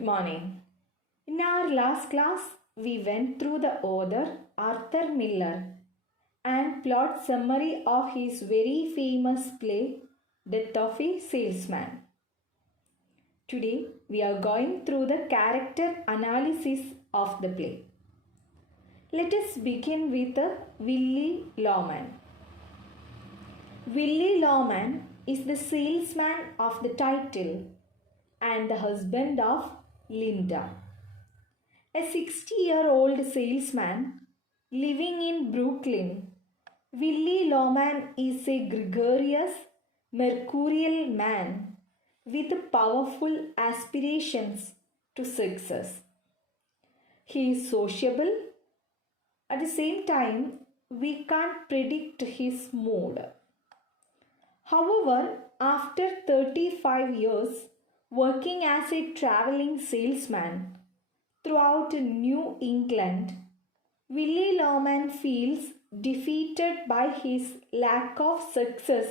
Good morning. In our last class, we went through the author Arthur Miller and plot summary of his very famous play Death of a Salesman. Today, we are going through the character analysis of the play. Let us begin with Willie Lawman. Willie Lawman is the salesman of the title and the husband of Linda. A 60-year-old salesman living in Brooklyn, Willie Lawman is a gregarious, mercurial man with powerful aspirations to success. He is sociable. At the same time, we can't predict his mood. However, after 35 years working as a traveling salesman throughout New England, Willie Lawman feels defeated by his lack of success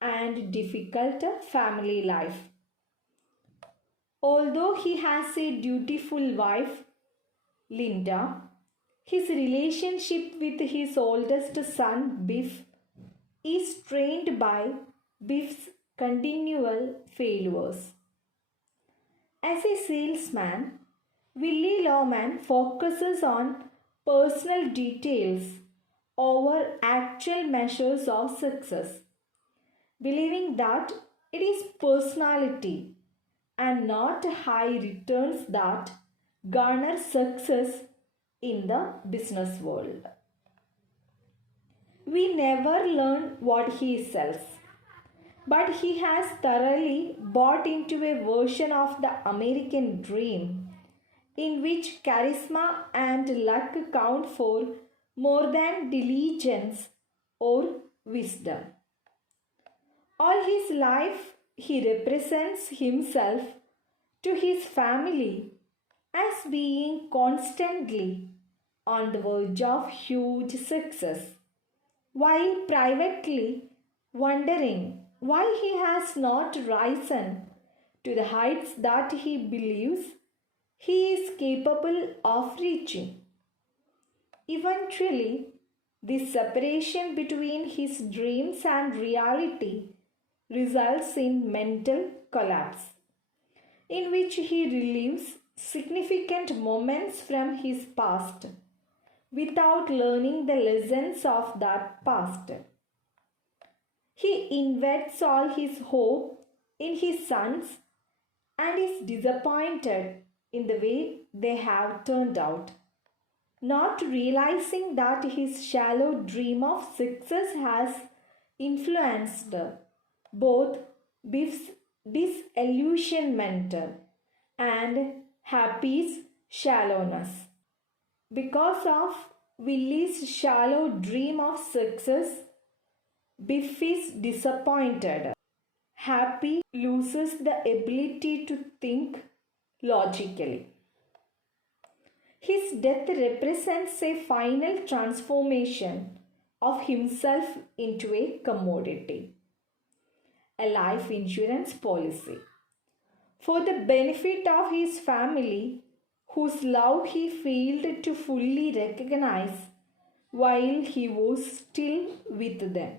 and difficult family life. Although he has a dutiful wife, Linda, his relationship with his oldest son, Biff, is strained by Biff's continual failures. As a salesman, Willie Lawman focuses on personal details over actual measures of success, believing that it is personality and not high returns that garner success in the business world. We never learn what he sells, but he has thoroughly bought into a version of the American dream in which charisma and luck count for more than diligence or wisdom. All his life, he represents himself to his family as being constantly on the verge of huge success, while privately wondering why he has not risen to the heights that he believes he is capable of reaching. Eventually, this separation between his dreams and reality results in mental collapse, in which he relives significant moments from his past without learning the lessons of that past. He invests all his hope in his sons and is disappointed in the way they have turned out, not realizing that his shallow dream of success has influenced both Biff's disillusionment and Happy's shallowness. Because of Willie's shallow dream of success, Biff is disappointed. Happy loses the ability to think logically. His death represents a final transformation of himself into a commodity, a life insurance policy, for the benefit of his family, whose love he failed to fully recognize while he was still with them.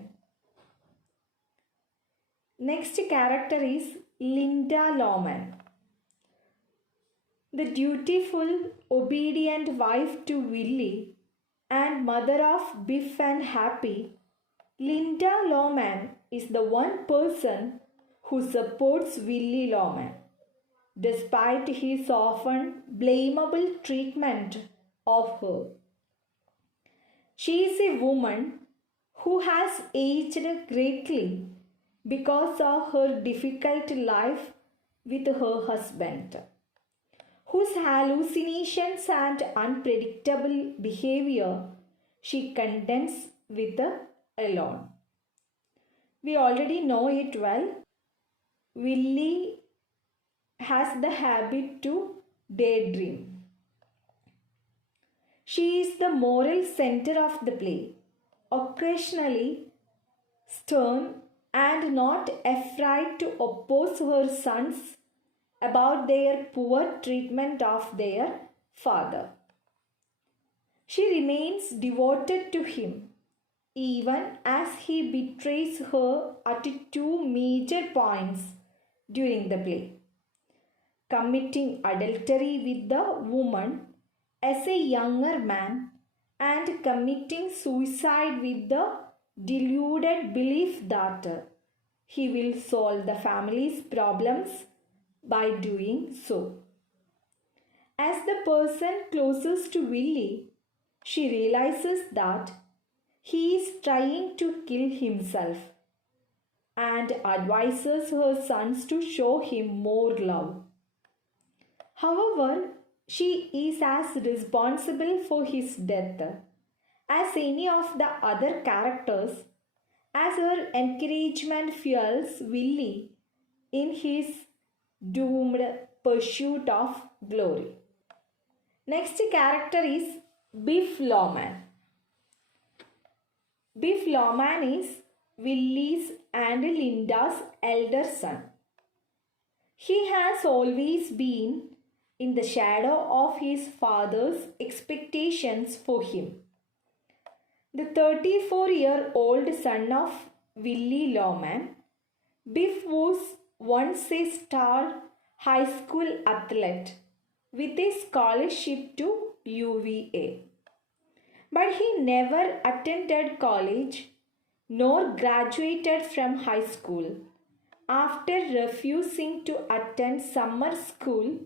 Next character is Linda Lawman. The dutiful, obedient wife to Willie and mother of Biff and Happy, Linda Lawman is the one person who supports Willie Lawman, despite his often blamable treatment of her. She is a woman who has aged greatly because of her difficult life with her husband, whose hallucinations and unpredictable behavior she contends with alone. We already know it well. Willie has the habit to daydream. She is the moral center of the play, occasionally stern and not afraid to oppose her son's about their poor treatment of their father. She remains devoted to him, even as he betrays her at two major points during the play: committing adultery with the woman as a younger man and committing suicide with the deluded belief that he will solve the family's problems by doing so. As the person closest to Willie, she realizes that he is trying to kill himself and advises her sons to show him more love. However, she is as responsible for his death as any of the other characters, as her encouragement fuels Willie in his doomed pursuit of glory. Next character is Biff Lawman. Biff Lawman is Willie's and Linda's elder son. He has always been in the shadow of his father's expectations for him. The 34-year-old son of Willie Lawman, Biff was once a star high school athlete with a scholarship to UVA. But he never attended college nor graduated from high school after refusing to attend summer school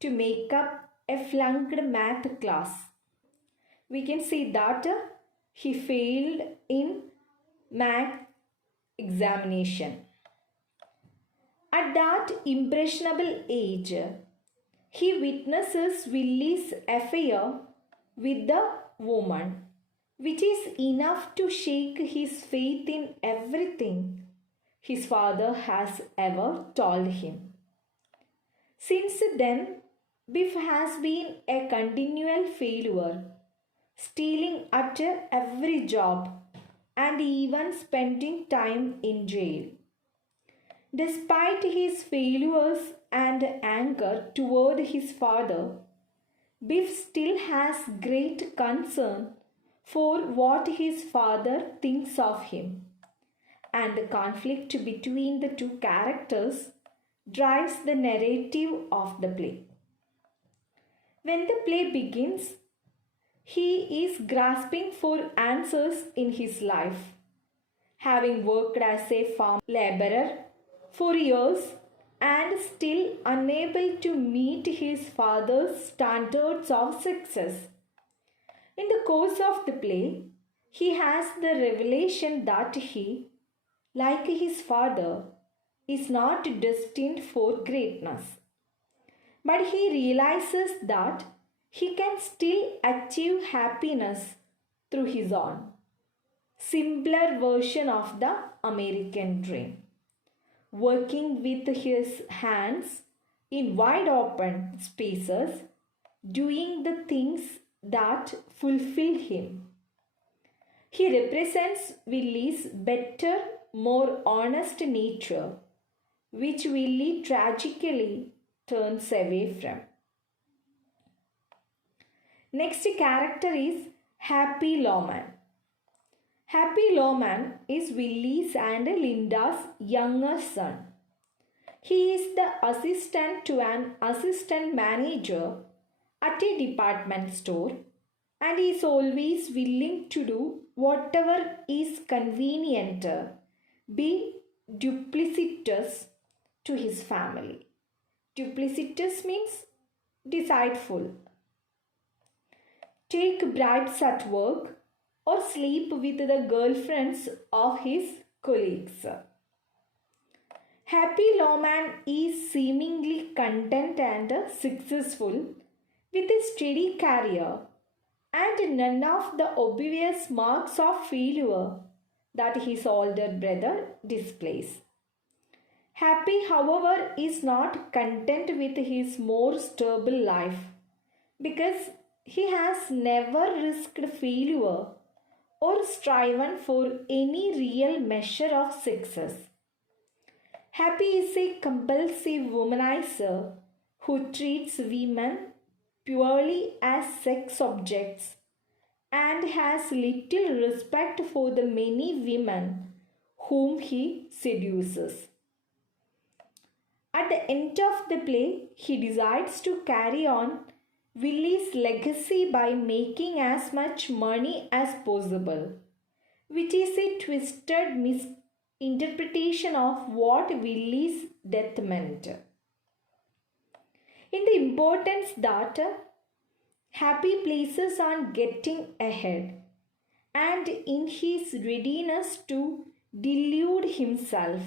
to make up a flunked math class. We can see that he failed in math examination. At that impressionable age, he witnesses Willie's affair with the woman, which is enough to shake his faith in everything his father has ever told him. Since then, Biff has been a continual failure, stealing at every job and even spending time in jail. Despite his failures and anger toward his father, Biff still has great concern for what his father thinks of him, and the conflict between the two characters drives the narrative of the play. When the play begins, he is grasping for answers in his life, having worked as a farm laborer for years and still unable to meet his father's standards of success. In the course of the play, he has the revelation that he, like his father, is not destined for greatness. But he realizes that he can still achieve happiness through his own, simpler version of the American dream, working with his hands in wide open spaces, doing the things that fulfill him. He represents Willie's better, more honest nature, which Willie tragically turns away from. Next character is Happy Lawman. Happy Lawman is Willie's and Linda's younger son. He is the assistant to an assistant manager at a department store and is always willing to do whatever is convenient, be duplicitous to his family. Duplicitous means deceitful. Take bribes at work or sleep with the girlfriends of his colleagues. Happy Lawman is seemingly content and successful with a steady career and none of the obvious marks of failure that his older brother displays. Happy, however, is not content with his more stable life because he has never risked failure or striven for any real measure of success. Happy is a compulsive womanizer who treats women purely as sex objects and has little respect for the many women whom he seduces. At the end of the play, he decides to carry on Willie's legacy by making as much money as possible, which is a twisted misinterpretation of what Willie's death meant. In the importance that Happy places on getting ahead, and in his readiness to delude himself,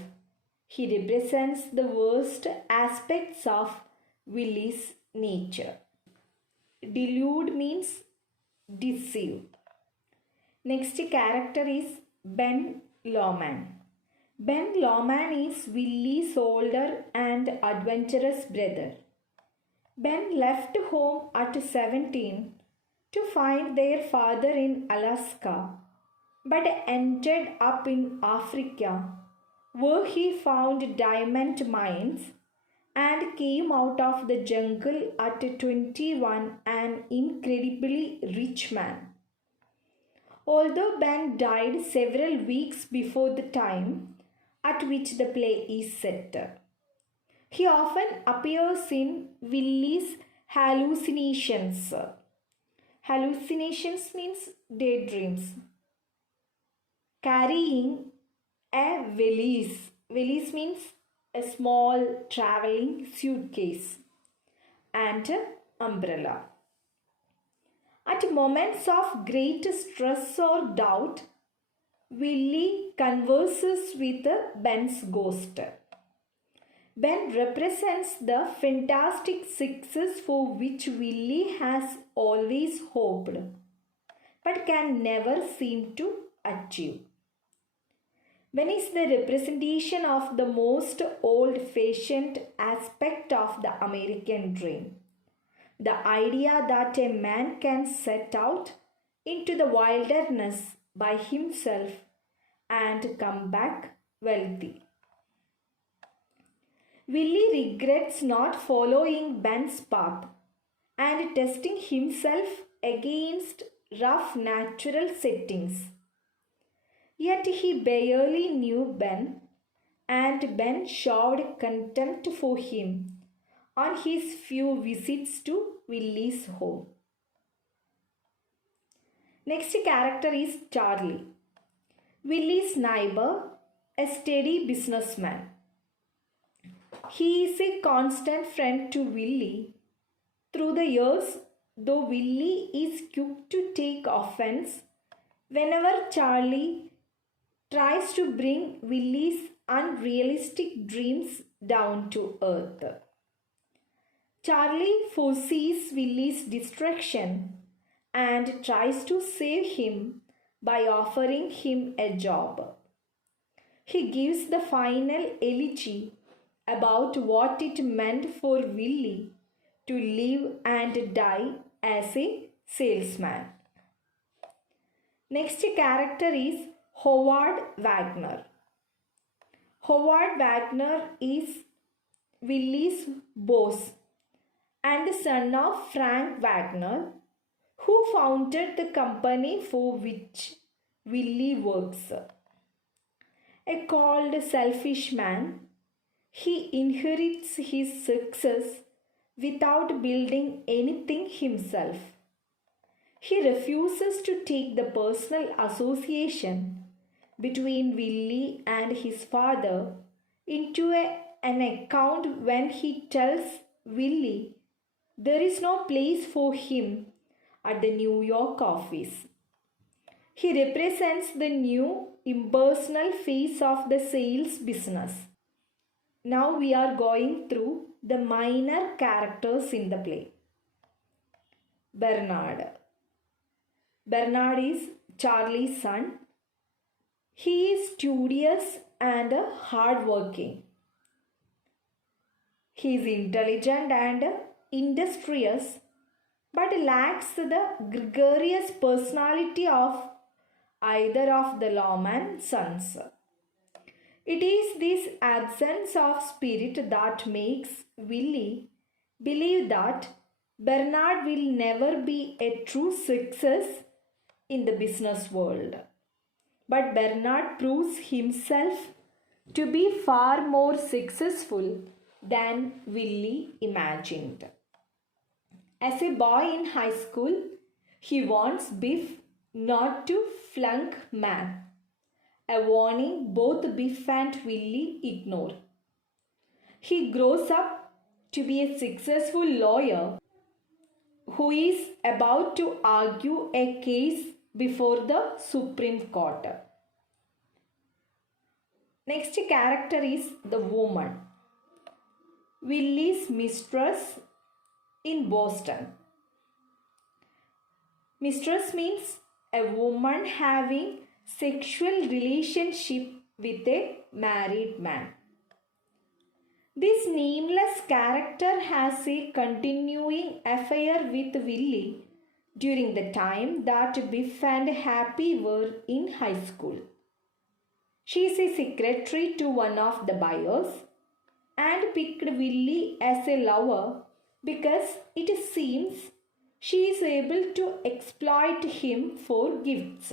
he represents the worst aspects of Willie's nature. Delude means deceive. Next character is Ben Lawman. Ben Lawman is Willie's older and adventurous brother. Ben left home at 17 to find their father in Alaska, but ended up in Africa, where he found diamond mines and came out of the jungle at 21 an incredibly rich man. Although Ben died several weeks before the time at which the play is set, he often appears in Willie's hallucinations. Hallucinations means daydreams. Carrying a valise. Valise means a small traveling suitcase and an umbrella. At moments of great stress or doubt, Willie converses with Ben's ghost. Ben represents the fantastic success for which Willie has always hoped, but can never seem to achieve. Ben is the representation of the most old-fashioned aspect of the American dream. The idea that a man can set out into the wilderness by himself and come back wealthy. Willie regrets not following Ben's path and testing himself against rough natural settings. Yet he barely knew Ben, and Ben showed contempt for him on his few visits to Willie's home. Next character is Charlie, Willie's neighbor, a steady businessman. He is a constant friend to Willie. Through the years, though Willie is quick to take offense whenever Charlie tries to bring Willie's unrealistic dreams down to earth. Charlie foresees Willie's destruction and tries to save him by offering him a job. He gives the final elegy about what it meant for Willie to live and die as a salesman. Next character is Howard Wagner. Howard Wagner is Willie's boss and the son of Frank Wagner, who founded the company for which Willie works. A cold, selfish man, he inherits his success without building anything himself. He refuses to take the personal association between Willie and his father into an account when he tells Willie there is no place for him at the New York office. He represents the new impersonal face of the sales business. Now we are going through the minor characters in the play. Bernard. Bernard is Charlie's son. He is studious and hardworking. He is intelligent and industrious, but lacks the gregarious personality of either of the Lawman sons. It is this absence of spirit that makes Willie believe that Bernard will never be a true success in the business world. But Bernard proves himself to be far more successful than Willie imagined. As a boy in high school, he wants Biff not to flunk math, a warning both Biff and Willie ignore. He grows up to be a successful lawyer who is about to argue a case before the Supreme Court. Next character is the woman, Willie's mistress in Boston. Mistress means a woman having sexual relationship with a married man. This nameless character has a continuing affair with Willie during the time that Biff and Happy were in high school. She is a secretary to one of the buyers and picked Willie as a lover because it seems she is able to exploit him for gifts.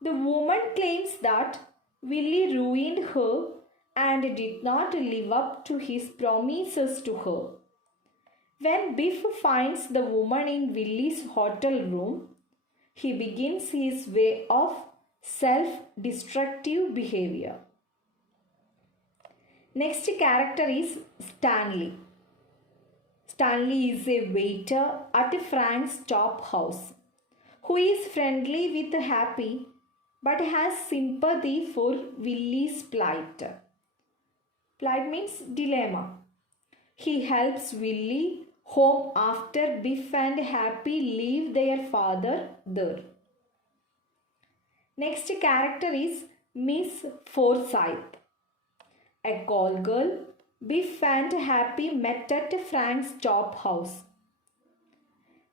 The woman claims that Willie ruined her and did not live up to his promises to her. When Biff finds the woman in Willie's hotel room, he begins his way of self-destructive behavior. Next character is Stanley. Stanley is a waiter at Frank's Chop House who is friendly with Happy but has sympathy for Willie's plight. Plight means dilemma. He helps Willie home after Biff and Happy leave their father there. Next character is Miss Forsyth, a call girl Biff and Happy met at Frank's Chop House.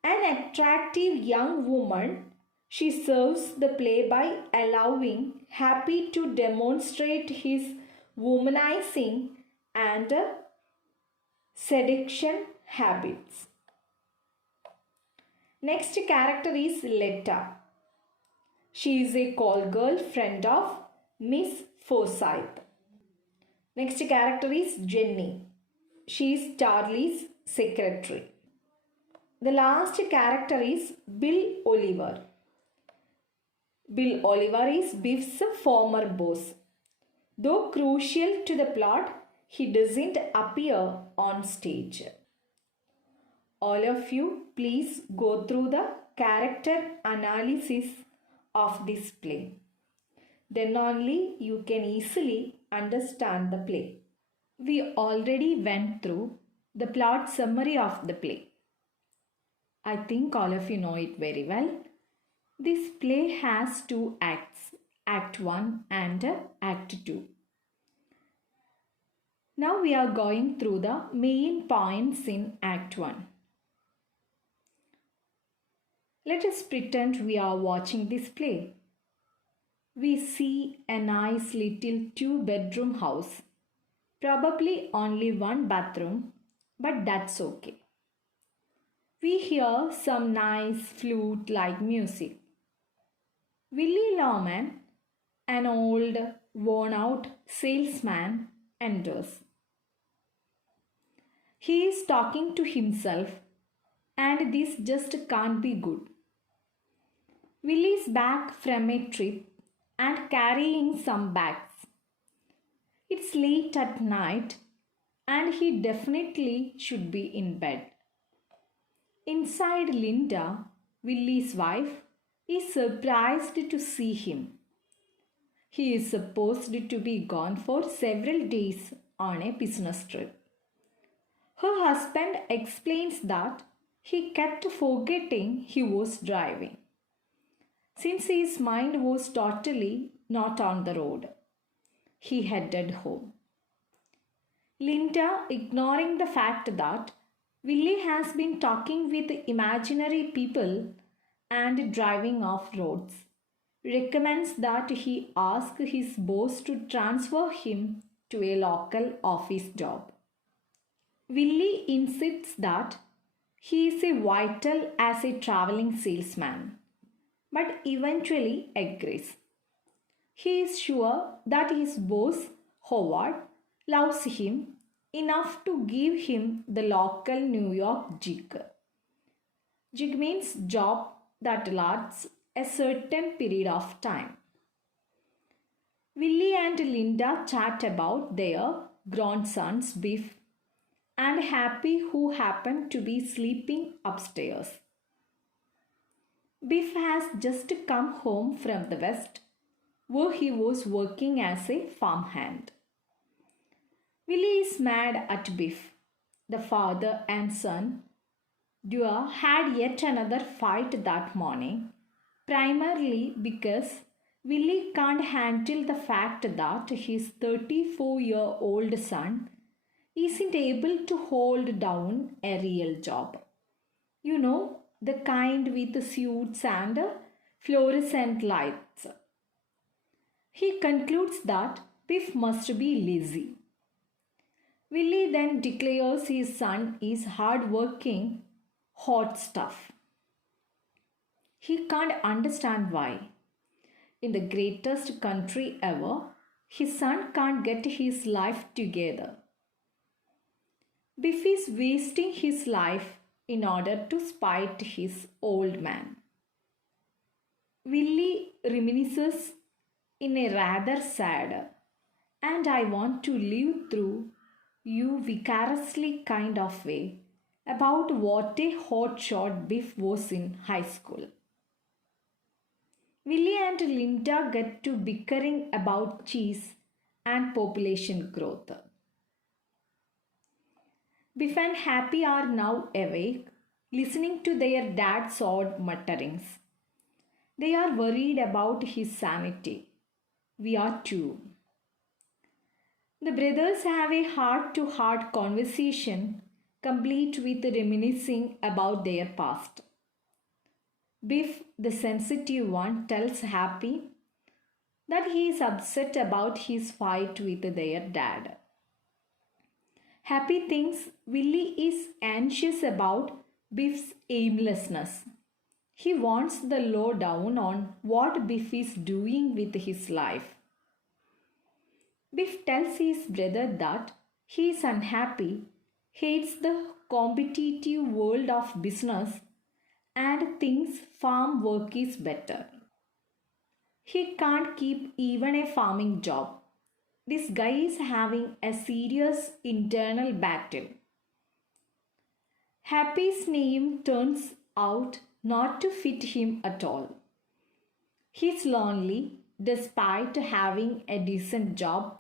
An attractive young woman, she serves the play by allowing Happy to demonstrate his womanizing and seduction habits. Next character is Letta. She is a call girl friend of Miss Forsyth. Next character is Jenny. She is Charlie's secretary. The last character is Bill Oliver. Bill Oliver is Biff's former boss. Though crucial to the plot, he doesn't appear on stage. All of you, please go through the character analysis of this play. Then only you can easily understand the play. We already went through the plot summary of the play. I think all of you know it very well. This play has two acts, Act 1 and Act 2. Now we are going through the main points in Act 1. Let us pretend we are watching this play. We see a nice little 2-bedroom house. Probably only one bathroom, but that's okay. We hear some nice flute-like music. Willie Lawman, an old, worn-out salesman, enters. He is talking to himself, and this just can't be good. Willie's back from a trip and carrying some bags. It's late at night and he definitely should be in bed. Inside, Linda, Willie's wife, is surprised to see him. He is supposed to be gone for several days on a business trip. Her husband explains that he kept forgetting he was driving, since his mind was totally not on the road. He headed home. Linda, ignoring the fact that Willie has been talking with imaginary people and driving off roads, recommends that he ask his boss to transfer him to a local office job. Willie insists that he is a vital as a traveling salesman, but eventually agrees. He is sure that his boss, Howard, loves him enough to give him the local New York jig. Jig means job that lasts a certain period of time. Willie and Linda chat about their grandsons Biff and Happy, who happen to be sleeping upstairs. Biff has just come home from the West, where he was working as a farmhand. Willie is mad at Biff. The father and son duo had yet another fight that morning, primarily because Willie can't handle the fact that his 34-year-old son isn't able to hold down a real job. You know, the kind with suits and fluorescent lights. He concludes that Biff must be lazy. Willie then declares his son is hard-working, hot stuff. He can't understand why. In the greatest country ever, his son can't get his life together. Biff is wasting his life in order to spite his old man. Willie reminisces in a rather sad and I want to live through you vicariously kind of way about what a hotshot Biff was in high school. Willie and Linda get to bickering about cheese and population growth. Biff and Happy are now awake, listening to their dad's odd mutterings. They are worried about his sanity. We are too. The brothers have a heart-to-heart conversation, complete with reminiscing about their past. Biff, the sensitive one, tells Happy that he is upset about his fight with their dad. Happy thinks Willie is anxious about Biff's aimlessness. He wants the lowdown on what Biff is doing with his life. Biff tells his brother that he is unhappy, hates the competitive world of business, and thinks farm work is better. He can't keep even a farming job. This guy is having a serious internal battle. Happy's name turns out not to fit him at all. He's lonely despite having a decent job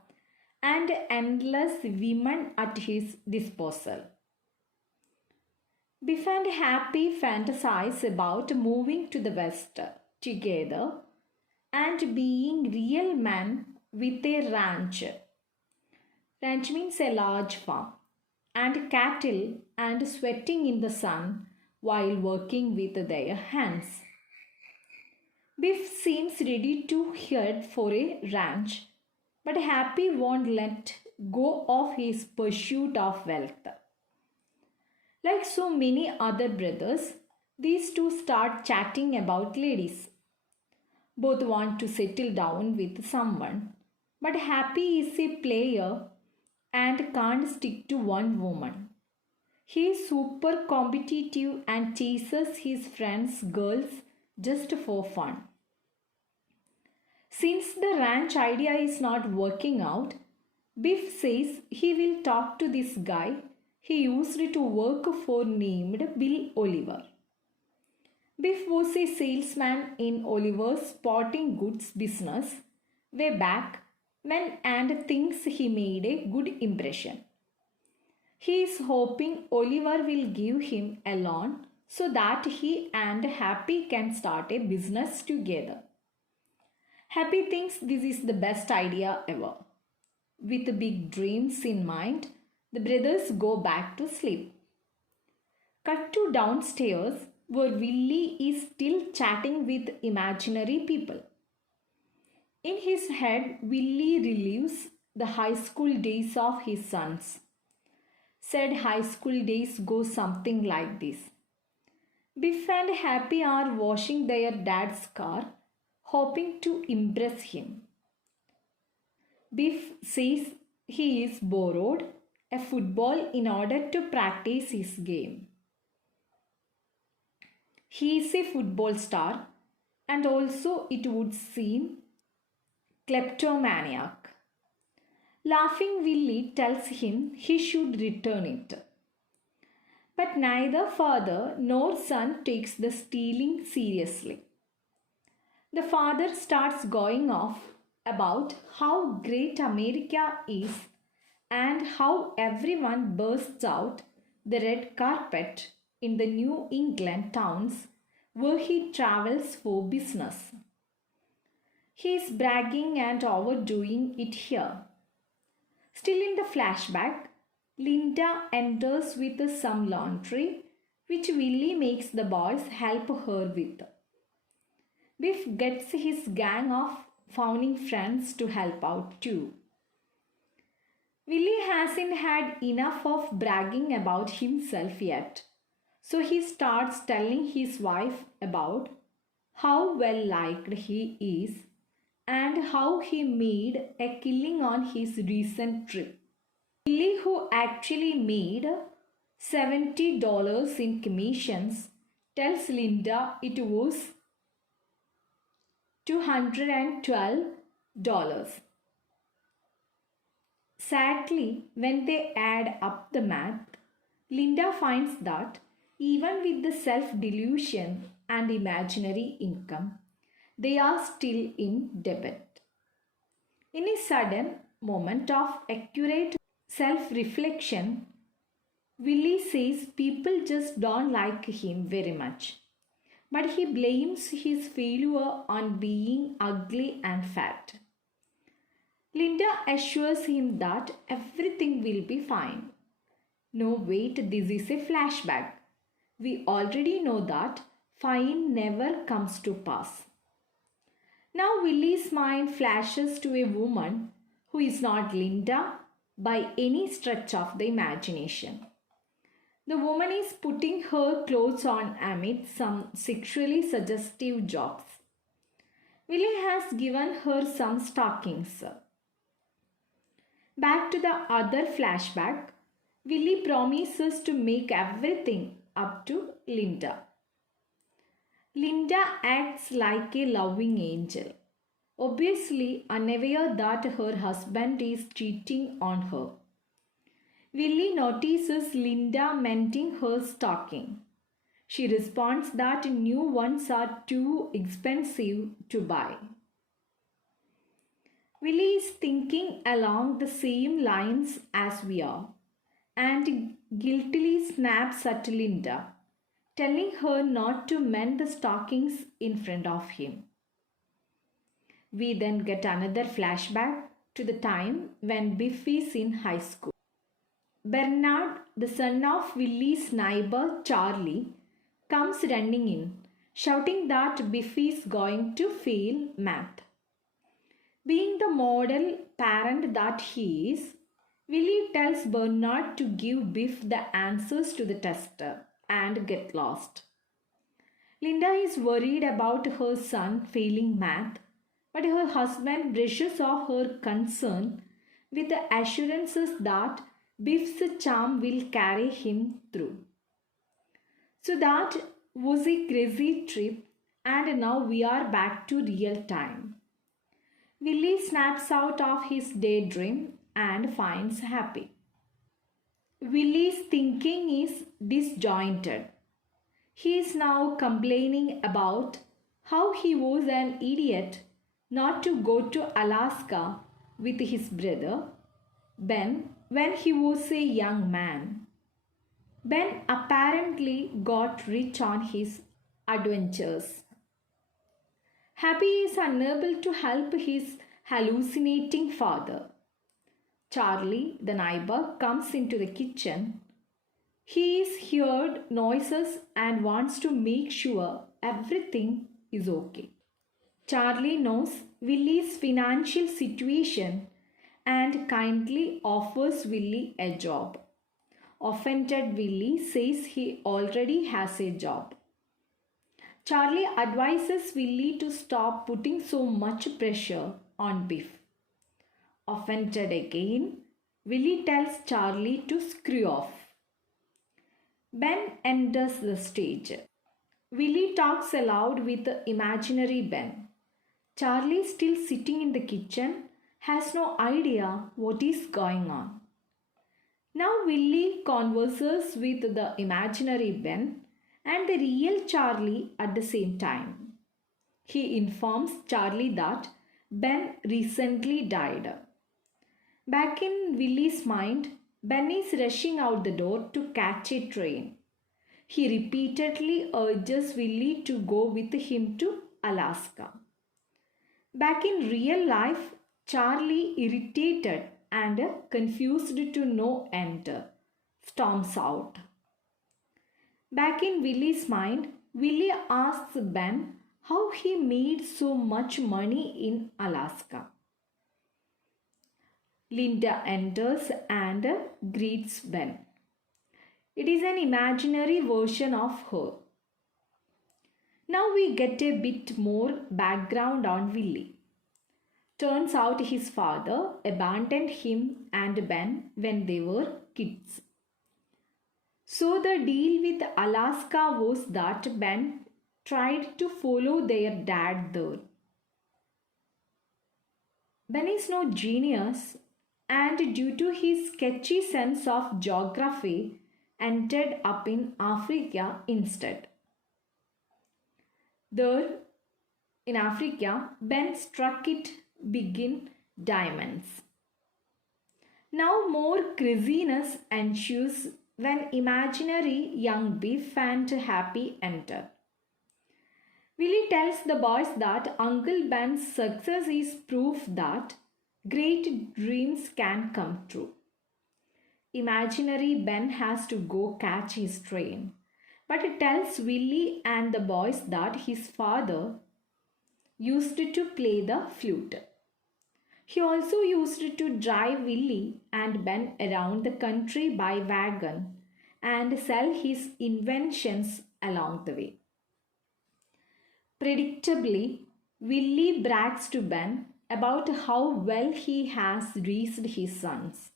and endless women at his disposal. Biff and Happy fantasize about moving to the West together and being real men with a ranch. Ranch means a large farm, and cattle and sweating in the sun while working with their hands. Biff seems ready to head for a ranch, but Happy won't let go of his pursuit of wealth. Like so many other brothers, these two start chatting about ladies. Both want to settle down with someone, but Happy is a player and can't stick to one woman. He is super competitive and chases his friends' girls just for fun. Since the ranch idea is not working out, Biff says he will talk to this guy he used to work for named Bill Oliver. Biff was a salesman in Oliver's sporting goods business way back when and thinks he made a good impression. He is hoping Oliver will give him a loan so that he and Happy can start a business together. Happy thinks this is the best idea ever. With big dreams in mind, the brothers go back to sleep. Cut to downstairs where Willie is still chatting with imaginary people. In his head, Willie relives the high school days of his sons. Said high school days go something like this. Biff and Happy are washing their dad's car, hoping to impress him. Biff says he is borrowed a football in order to practice his game. He is a football star and also, it would seem, kleptomaniac. Laughing Willie tells him he should return it. But neither father nor son takes the stealing seriously. The father starts going off about how great America is and how everyone bursts out the red carpet in the New England towns where he travels for business. He is bragging and overdoing it here. Still in the flashback, Linda enters with some laundry, which Willie makes the boys help her with. Biff gets his gang of fawning friends to help out too. Willie hasn't had enough of bragging about himself yet, so he starts telling his wife about how well liked he is and how he made a killing on his recent trip. Willie, who actually made $70 in commissions, tells Linda it was $212. Sadly, when they add up the math, Linda finds that even with the self-delusion and imaginary income, they are still in debt. In a sudden moment of accurate self-reflection, Willie says people just don't like him very much, but he blames his failure on being ugly and fat. Linda assures him that everything will be fine. No, wait, this is a flashback. We already know that fine never comes to pass. Now Willie's mind flashes to a woman who is not Linda by any stretch of the imagination. The woman is putting her clothes on amid some sexually suggestive jobs. Willie has given her some stockings. Back to the other flashback, Willie promises to make everything up to Linda. Linda acts like a loving angel, obviously unaware that her husband is cheating on her. Willie notices Linda mending her stocking. She responds that new ones are too expensive to buy. Willie is thinking along the same lines as we are and guiltily snaps at Linda, telling her not to mend the stockings in front of him. We then get another flashback to the time when Biff is in high school. Bernard, the son of Willie's neighbor Charlie, comes running in, shouting that Biff is going to fail math. Being the model parent that he is, Willie tells Bernard to give Biff the answers to the test and get lost. Linda is worried about her son failing math, but her husband brushes off her concern with the assurances that Biff's charm will carry him through. So that was a crazy trip, and now we are back to real time. Willie snaps out of his daydream and finds Happy. Willie's thinking is disjointed. He is now complaining about how he was an idiot not to go to Alaska with his brother, Ben, when he was a young man. Ben apparently got rich on his adventures. Happy is unable to help his hallucinating father. Charlie, the neighbor, comes into the kitchen. He is heard noises and wants to make sure everything is okay. Charlie knows Willie's financial situation and kindly offers Willie a job. Offended Willie says he already has a job. Charlie advises Willie to stop putting so much pressure on Biff. Offended again, Willie tells Charlie to screw off. Ben enters the stage. Willie talks aloud with the imaginary Ben. Charlie, still sitting in the kitchen, has no idea what is going on. Now Willie converses with the imaginary Ben and the real Charlie at the same time. He informs Charlie that Ben recently died. Back in Willie's mind, Ben is rushing out the door to catch a train. He repeatedly urges Willie to go with him to Alaska. Back in real life, Charlie, irritated and confused to no end, storms out. Back in Willie's mind, Willie asks Ben how he made so much money in Alaska. Linda enters and greets Ben. It is an imaginary version of her. Now we get a bit more background on Willie. Turns out his father abandoned him and Ben when they were kids. So the deal with Alaska was that Ben tried to follow their dad there. Ben is no genius and due to his sketchy sense of geography ended up in Africa instead. There in Africa, Ben struck it big in diamonds. Now more craziness ensues when imaginary young Biff and Happy enter. Willie tells the boys that Uncle Ben's success is proof that great dreams can come true. Imaginary Ben has to go catch his train, but he tells Willie and the boys that his father used to play the flute. He also used to drive Willie and Ben around the country by wagon and sell his inventions along the way. Predictably, Willie brags to Ben about how well he has raised his sons.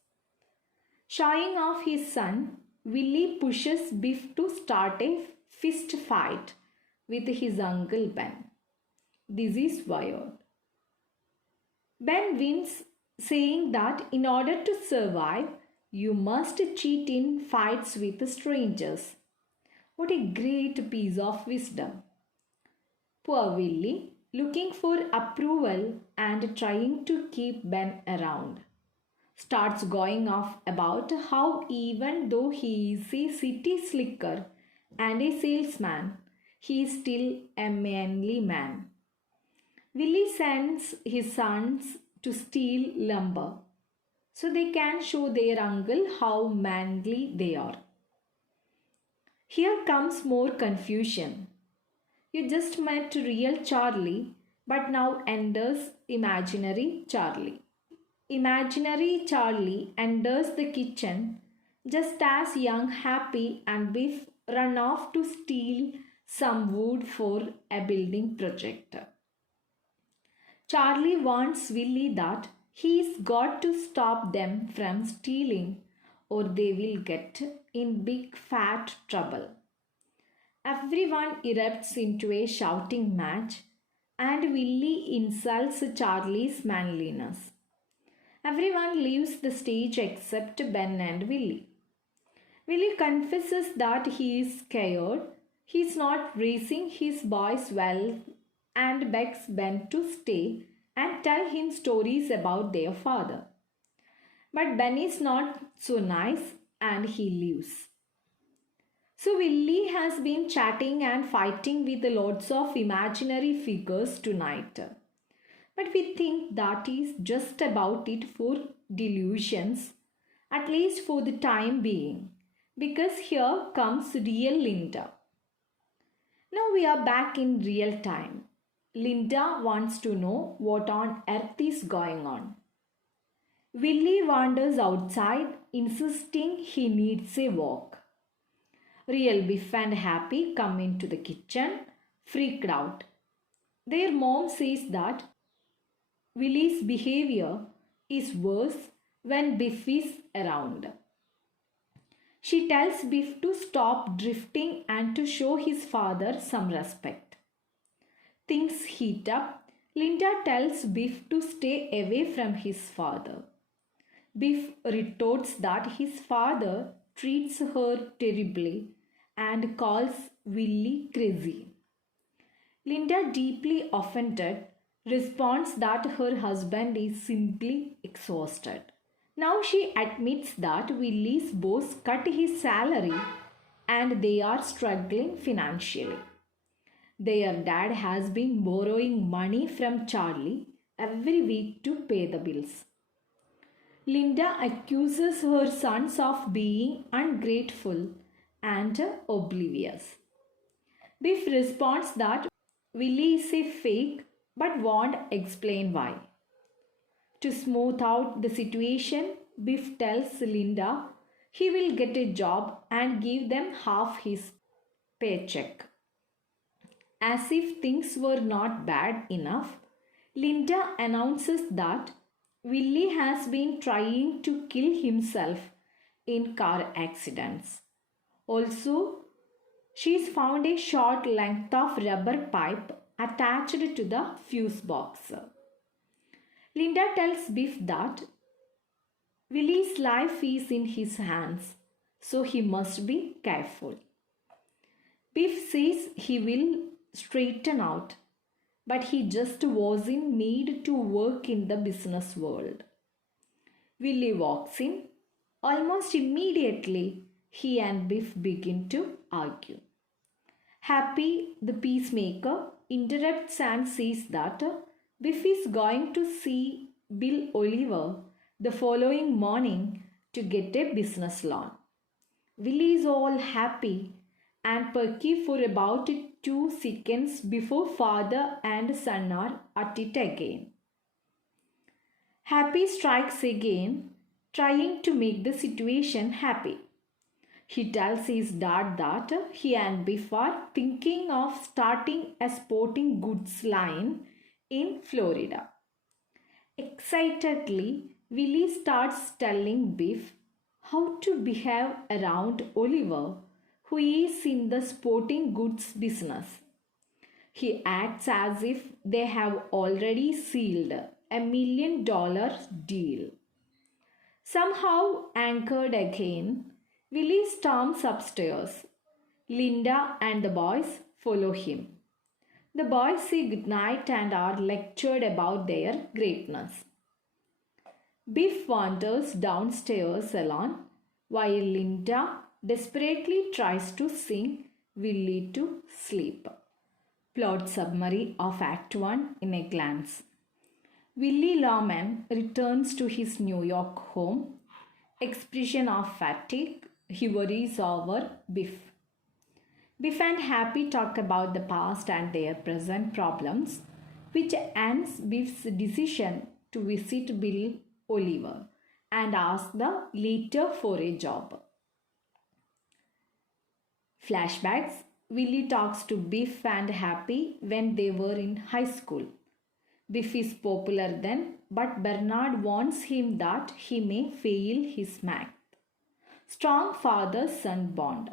Showing off his son, Willie pushes Biff to start a fist fight with his uncle Ben. This is wired. Ben wins, saying that in order to survive, you must cheat in fights with strangers. What a great piece of wisdom. Poor Willie, looking for approval and trying to keep Ben around, starts going off about how even though he is a city slicker and a salesman, he is still a manly man. Willie sends his sons to steal lumber so they can show their uncle how manly they are. Here comes more confusion. You just met real Charlie, but now enters imaginary Charlie. Imaginary Charlie enters the kitchen just as young Happy and Biff run off to steal some wood for a building project. Charlie warns Willie that he's got to stop them from stealing or they will get in big fat trouble. Everyone erupts into a shouting match and Willie insults Charlie's manliness. Everyone leaves the stage except Ben and Willie. Willie confesses that he is scared, he is not raising his boys well and begs Ben to stay and tell him stories about their father. But Ben is not so nice and he leaves. So Willie has been chatting and fighting with lots of imaginary figures tonight. But we think that is just about it for delusions, at least for the time being, because here comes real Linda. Now we are back in real time. Linda wants to know what on earth is going on. Willie wanders outside, insisting he needs a walk. Real Biff and Happy come into the kitchen, freaked out. Their mom says that Willie's behavior is worse when Biff is around. She tells Biff to stop drifting and to show his father some respect. Things heat up. Linda tells Biff to stay away from his father. Biff retorts that his father treats her terribly and calls Willie crazy. Linda, deeply offended, responds that her husband is simply exhausted. Now she admits that Willie's boss cut his salary and they are struggling financially. Their dad has been borrowing money from Charlie every week to pay the bills. Linda accuses her sons of being ungrateful and oblivious. Biff responds that Willie is a fake but won't explain why. To smooth out the situation, Biff tells Linda he will get a job and give them half his paycheck. As if things were not bad enough, Linda announces that Willie has been trying to kill himself in car accidents. Also, she's found a short length of rubber pipe attached to the fuse box. Linda tells Biff that Willie's life is in his hands, so he must be careful. Biff says he will straighten out, but he just wasn't made to work in the business world. Willie walks in. Almost immediately, he and Biff begin to argue. Happy, the peacemaker, interrupts and says that Biff is going to see Bill Oliver the following morning to get a business loan. Willie is all happy and perky for about 2 seconds before father and son are at it again. Happy strikes again, trying to make the situation happy. He tells his dad that he and Biff are thinking of starting a sporting goods line in Florida. Excitedly, Willie starts telling Biff how to behave around Oliver, who is in the sporting goods business. He acts as if they have already sealed $1 million deal. Somehow anchored again, Willie storms upstairs. Linda and the boys follow him. The boys say goodnight and are lectured about their greatness. Biff wanders downstairs alone while Linda desperately tries to sing Willie to sleep. Plot summary of Act 1 in a glance. Willie Lawman returns to his New York home. Expression of fatigue. He worries over Biff. Biff and Happy talk about the past and their present problems, which ends Biff's decision to visit Bill Oliver and ask the latter for a job. Flashbacks. Willie talks to Biff and Happy when they were in high school. Biff is popular then, but Bernard warns him that he may fail his math. Strong father-son bond.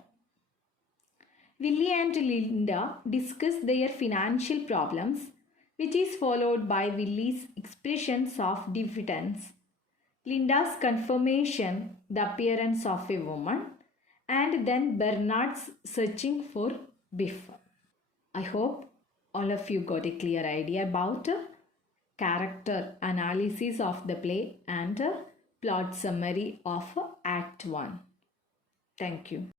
Willie and Linda discuss their financial problems, which is followed by Willie's expressions of diffidence, Linda's confirmation, the appearance of a woman, and then Bernard's searching for Biff. I hope all of you got a clear idea about character analysis of the play and plot summary of Act 1. Thank you.